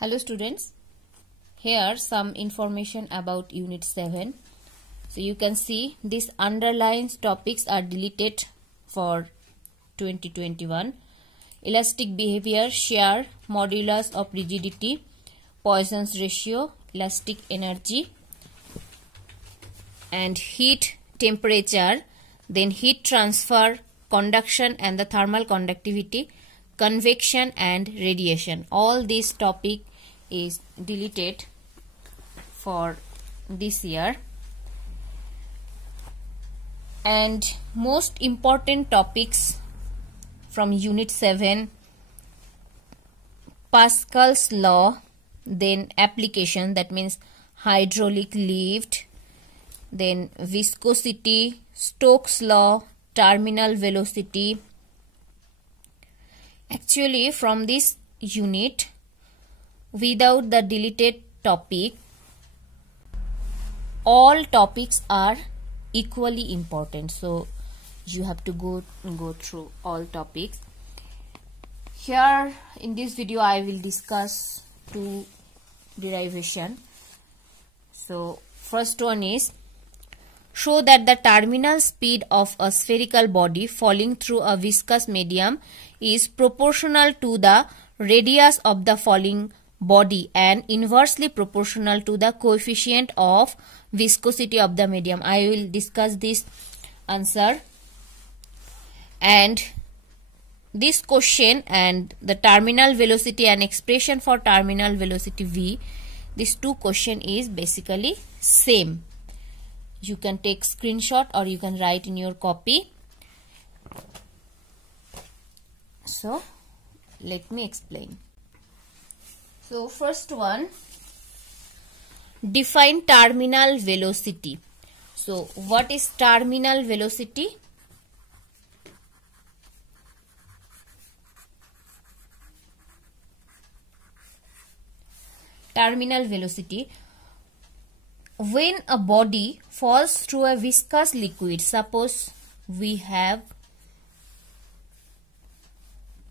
Hello students, here some information about unit 7. So you can see these underlined topics are deleted for 2021. Elastic behavior, shear, modulus of rigidity, Poisson's ratio, elastic energy and heat temperature, then heat transfer, conduction and the thermal conductivity, convection and radiation. All these topic is deleted for this year. And most important topics from unit 7, Pascal's law, then application, that means hydraulic lift, then viscosity, Stokes law, terminal velocity. Actually from this unit, without the deleted topic, all topics are equally important, so you have to go through all topics. Here in this video I will discuss two derivation. So first one is, show that the terminal speed of a spherical body falling through a viscous medium is proportional to the radius of the falling body and inversely proportional to the coefficient of viscosity of the medium. I will discuss this answer, and this question and the terminal velocity and expression for terminal velocity v, these two question is basically same. You can take screenshot or you can write in your copy. So let me explain. So first one, define terminal velocity. So what is terminal velocity? Terminal velocity, when a body falls through a viscous liquid, suppose we have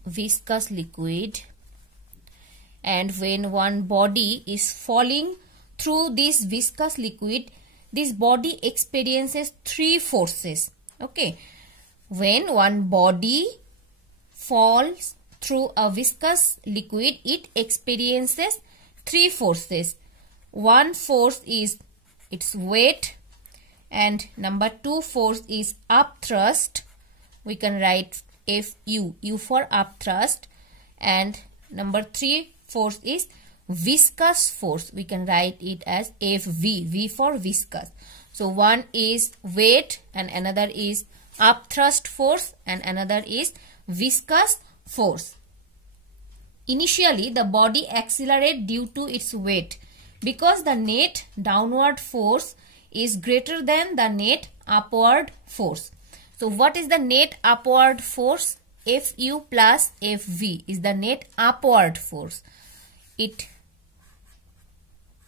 viscous liquid, and when one body is falling through this viscous liquid, this body experiences three forces. Okay, when one body falls through a viscous liquid, it experiences three forces. One force is its weight, and number two force is upthrust. We can write Fu, U for upthrust, and number three force is viscous force. We can write it as Fv, V for viscous. So one is weight and another is upthrust force and another is viscous force. Initially the body accelerates due to its weight because the net downward force is greater than the net upward force. So what is the net upward force? Fu plus Fv is the net upward force. It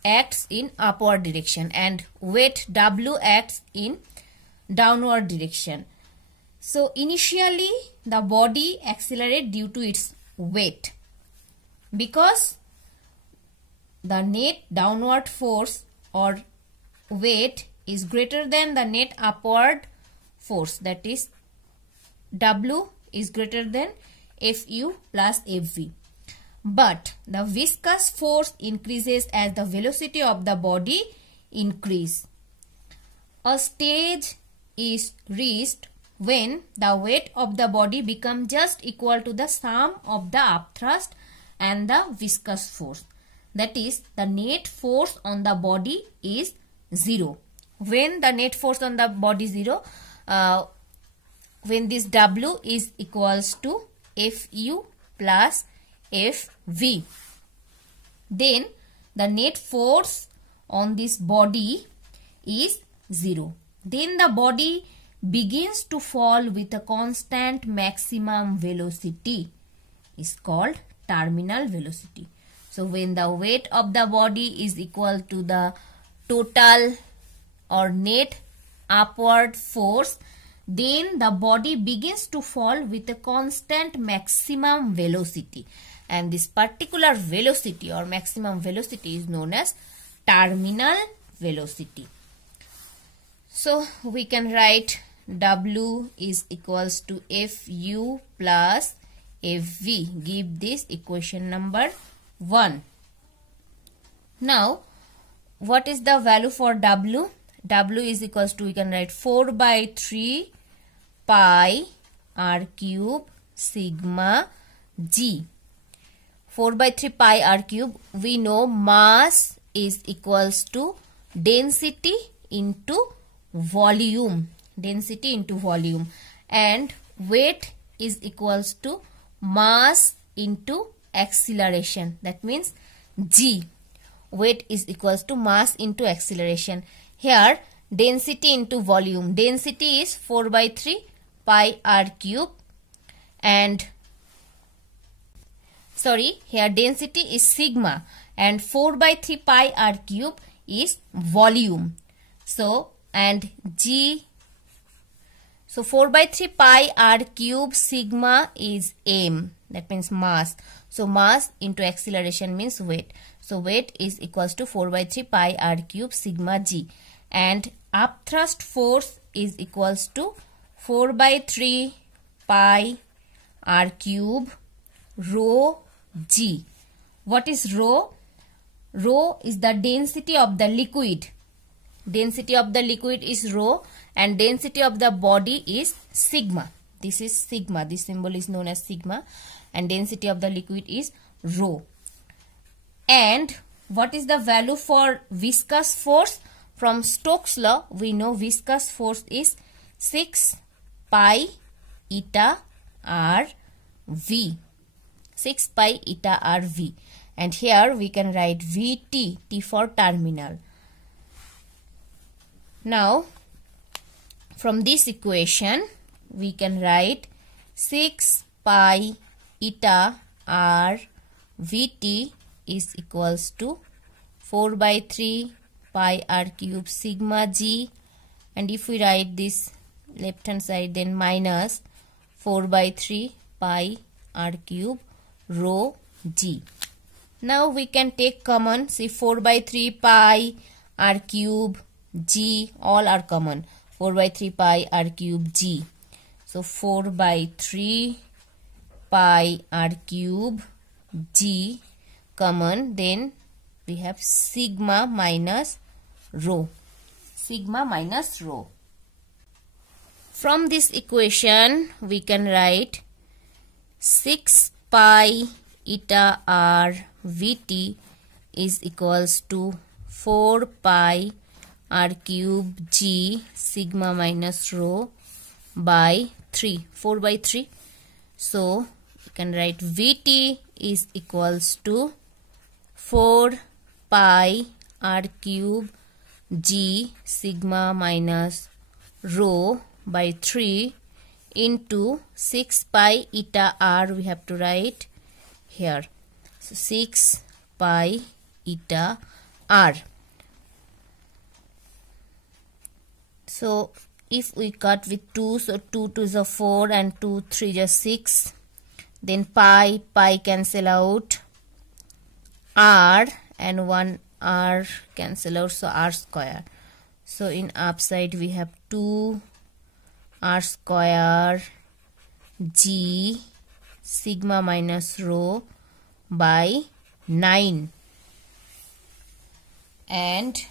acts in upward direction, and weight W acts in downward direction. So initially the body accelerates due to its weight because the net downward force or weight is greater than the net upward force, that is W is greater than Fu plus Fv. But the viscous force increases as the velocity of the body increase. A stage is reached when the weight of the body becomes just equal to the sum of the upthrust and the viscous force. That is, the net force on the body is 0. When the net force on the body is 0, when this W is equals to Fu plus Fv, then the net force on this body is 0. Then the body begins to fall with a constant maximum velocity, is called terminal velocity. So when the weight of the body is equal to the total or net upward force, then the body begins to fall with a constant maximum velocity. and this particular velocity or maximum velocity is known as terminal velocity. So we can write W is equals to Fu plus Fv. Give this equation number 1. Now what is the value for W? W is equals to, we can write 4 by 3 pi r cube sigma g. 4 by 3 pi r cube, we know mass is equals to density into volume. Density into volume, and weight is equals to mass into acceleration. That means g. Weight is equals to mass into acceleration. Here density into volume. Density is 4 by 3 pi r cube, and here density is sigma and 4 by 3 pi r cube is volume. So and g, so 4 by 3 pi r cube sigma is m, that means mass. So mass into acceleration means weight. So weight is equals to 4 by 3 pi r cube sigma g, and upthrust force is equals to 4 by 3 pi r cube rho g. What is rho? Rho is the density of the liquid. Density of the liquid is rho, and density of the body is sigma. This is sigma. This symbol is known as sigma, and density of the liquid is rho. And what is the value for viscous force? From Stokes' law, we know viscous force is 6 pi eta r v. 6 pi eta r v. And here we can write Vt, T for terminal. Now from this equation we can write 6 pi eta r Vt is equals to 4 by 3 pi r cube sigma g, and if we write this left hand side, then minus 4 by 3 pi r cube rho g. Now we can take common. See, 4 by 3 pi r cube g, all are common. 4 by 3 pi r cube g. So 4 by 3 pi r cube g common, then we have sigma minus rho. Sigma minus rho. From this equation we can write 6 pi eta r Vt is equals to 4 pi r cube g sigma minus rho by 3. 4 by 3. So we can write Vt is equals to 4 pi r cube g sigma minus rho by 3 into 6 pi eta r, we have to write here. So 6 pi eta r. So if we cut with 2, so 2 to the 4 and 2 3 is 6. Then pi cancel out, r and 1 r cancel out, so r square. So in upside we have 2 r square g sigma minus rho by 9, and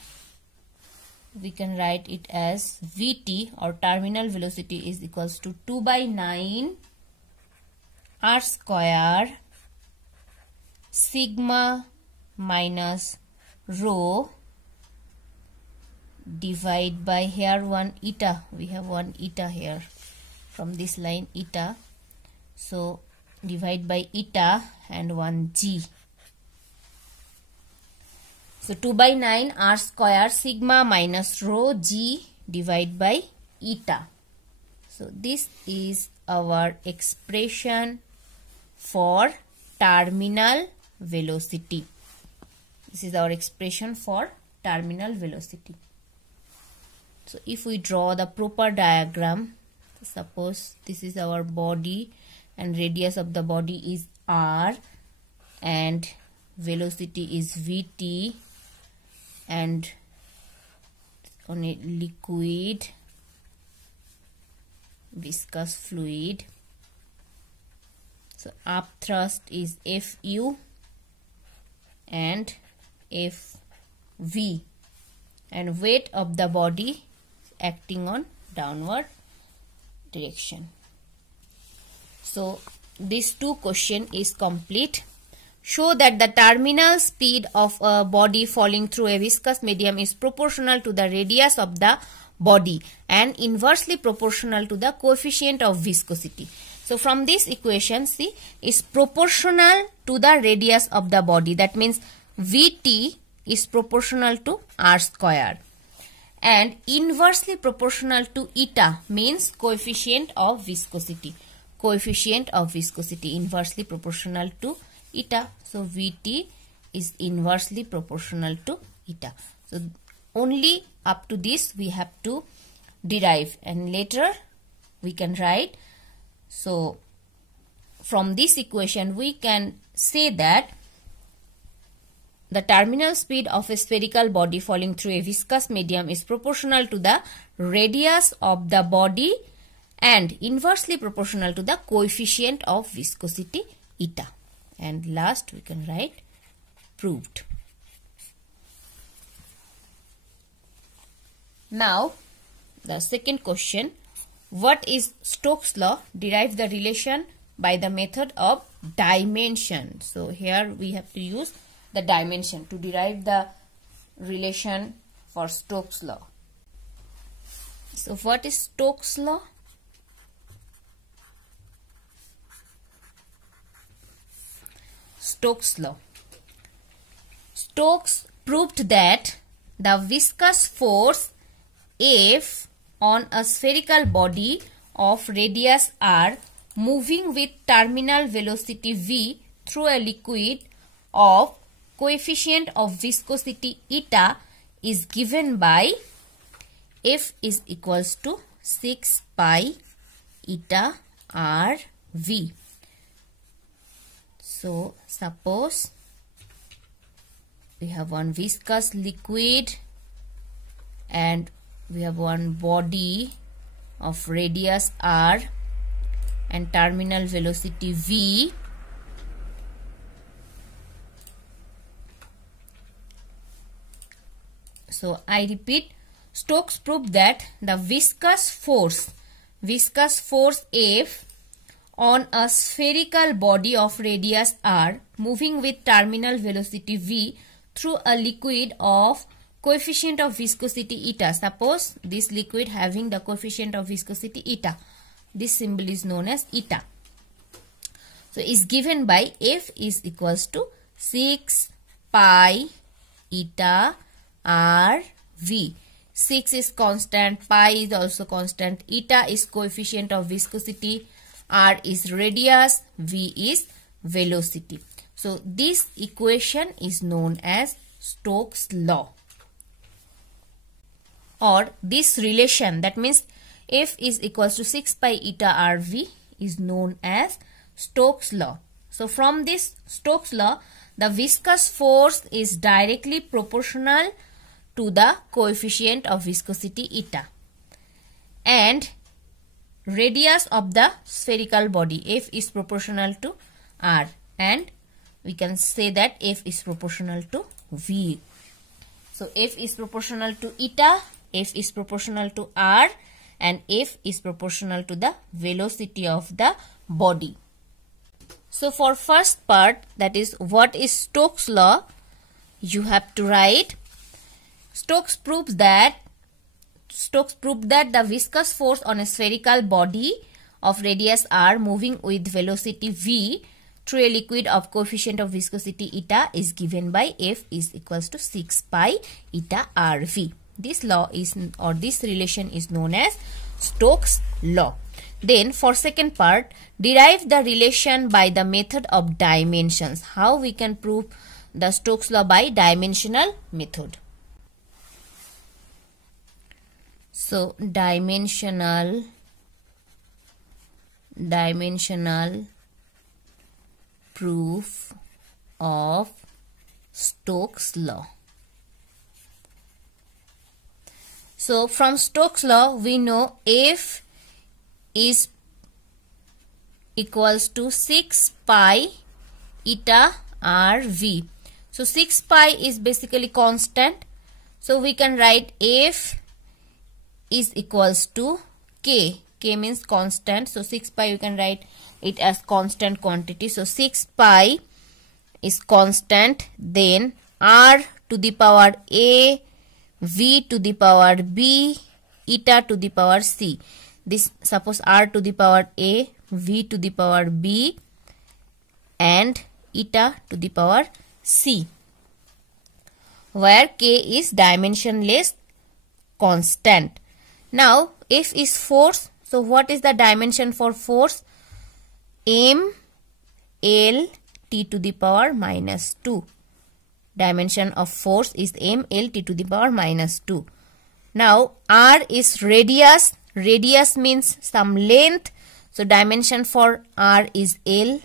we can write it as Vt or terminal velocity is equals to 2 by 9 r square sigma minus rho divide by here 1 eta. We have 1 eta here from this line eta. So divide by eta and 1 g. So 2 by 9 r square sigma minus rho g divide by eta. So this is our expression for terminal velocity. This is our expression for terminal velocity. So if we draw the proper diagram, suppose this is our body and radius of the body is r. and velocity is Vt, and on a liquid viscous fluid, so upthrust is Fu and Fv, and weight of the body acting on downward direction. So this 2 question is complete. Show that the terminal speed of a body falling through a viscous medium is proportional to the radius of the body and inversely proportional to the coefficient of viscosity. So from this equation, see, is proportional to the radius of the body. That means Vt is proportional to r square, and inversely proportional to eta means coefficient of viscosity. Coefficient of viscosity inversely proportional to eta. So Vt is inversely proportional to eta. So only up to this we have to derive, and later we can write. So from this equation we can say that the terminal speed of a spherical body falling through a viscous medium is proportional to the radius of the body and inversely proportional to the coefficient of viscosity eta. And last we can write proved. Now the second question, what is Stokes' law? Derive the relation by the method of dimension. So here we have to use the dimension to derive the relation for Stokes' law. So what is Stokes' law? Stokes' law. Stokes proved that the viscous force F on a spherical body of radius r moving with terminal velocity v through a liquid of coefficient of viscosity eta is given by F is equals to 6 pi eta r v. So suppose we have one viscous liquid and we have one body of radius r and terminal velocity v. So I repeat, Stokes proved that the viscous force F on a spherical body of radius r moving with terminal velocity v through a liquid of coefficient of viscosity eta. Suppose this liquid having the coefficient of viscosity eta. This symbol is known as eta. So is given by F is equals to 6 pi eta r v. 6 is constant, pi is also constant, eta is coefficient of viscosity, r is radius, v is velocity. So this equation is known as Stokes' law, or this relation, that means F is equals to 6 pi eta rv is known as Stokes' law. So from this Stokes' law, the viscous force is directly proportional to the coefficient of viscosity eta, and radius of the spherical body F is proportional to r, and we can say that F is proportional to v. So F is proportional to eta, F is proportional to r, and F is proportional to the velocity of the body. So for first part, that is what is Stokes' law, you have to write Stokes proved that the viscous force on a spherical body of radius r moving with velocity v through a liquid of coefficient of viscosity eta is given by F is equals to 6 pi eta rv. This law is, or this relation is known as Stokes' law. Then for second part, derive the relation by the method of dimensions. How we can prove the Stokes' law by dimensional method. So dimensional proof of Stokes' law. So from Stokes' law we know F is equals to 6 pi eta RV. So 6 pi is basically constant. So we can write F is equals to K. K means constant. So 6 pi you can write it as constant quantity. So 6 pi is constant. Then R to the power A, V to the power B, eta to the power C. This suppose R to the power A, V to the power B and eta to the power C, where K is dimensionless constant. Now F is force. So what is the dimension for force? M L T to the power minus 2. Dimension of force is M L T to the power minus 2. Now R is radius. Radius means some length. So dimension for R is L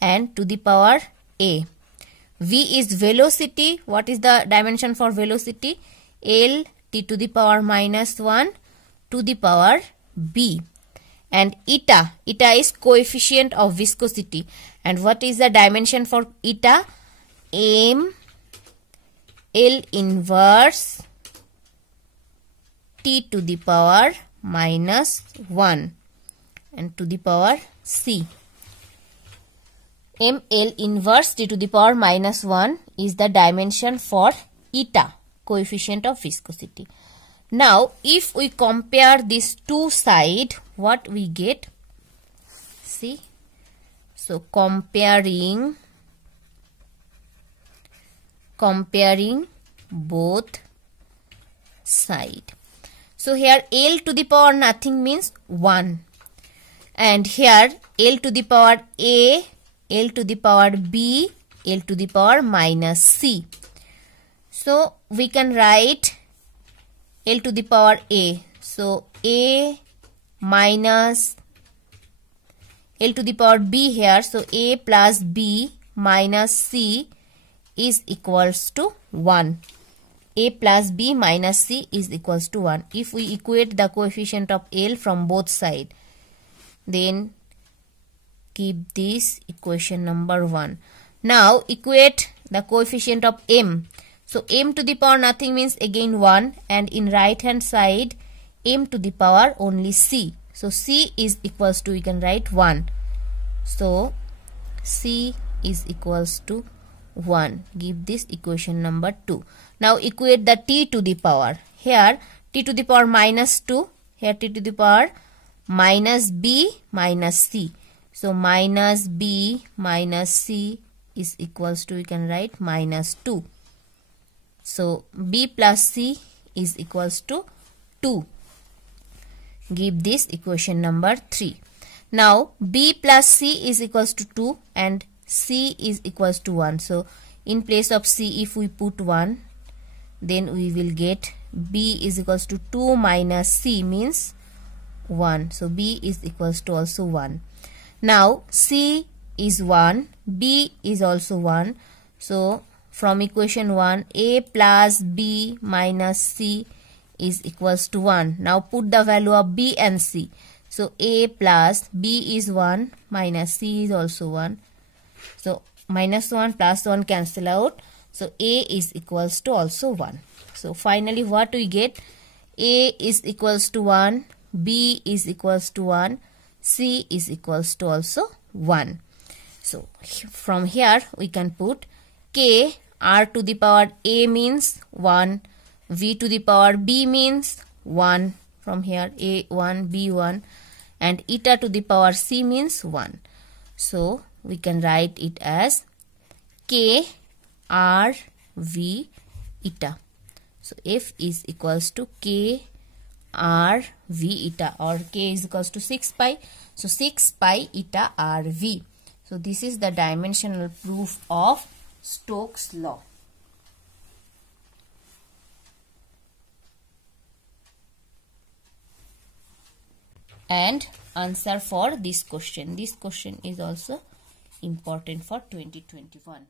and to the power A. V is velocity. What is the dimension for velocity? L T to the power minus 1 to the power B. And eta. Eta is coefficient of viscosity. And what is the dimension for eta? M L inverse T to the power minus 1 and to the power C. M L inverse T to the power minus 1 is the dimension for eta, coefficient of viscosity. Now if we compare these two sides, what we get? See, so comparing both sides. So here L to the power nothing means 1, and here L to the power A, L to the power B, L to the power minus C. So we can write L to the power A. So A minus L to the power B here. So A plus B minus C is equals to 1. A plus B minus C is equals to 1. If we equate the coefficient of L from both sides, then keep this equation number 1. Now equate the coefficient of M. So M to the power nothing means again 1, and in right hand side M to the power only C. So C is equals to, we can write 1. So C is equals to 1. Give this equation number 2. Now equate the T to the power. Here T to the power minus 2. Here T to the power minus B minus C. So minus B minus C is equals to, we can write minus 2. So B plus C is equals to 2. Give this equation number 3. Now B plus C is equals to 2 and C is equals to 1. So in place of C, if we put 1, then we will get B is equals to 2 minus C means 1. So B is equals to also 1. Now C is 1, B is also 1. So from equation 1, A plus B minus C is equals to 1. Now put the value of B and C. So A plus B is 1 minus C is also 1. So minus 1 plus 1 cancel out. So A is equals to also 1. So finally what we get? A is equals to 1, B is equals to 1, C is equals to also 1. So from here we can put K, R to the power A means 1, V to the power B means 1. From here A 1, B 1, and eta to the power C means 1. So we can write it as K R V eta. So F is equals to K R V eta, or K is equals to 6 pi. So 6 pi eta R V. So this is the dimensional proof of Stokes' law. And answer for this question. This question is also important for 2021.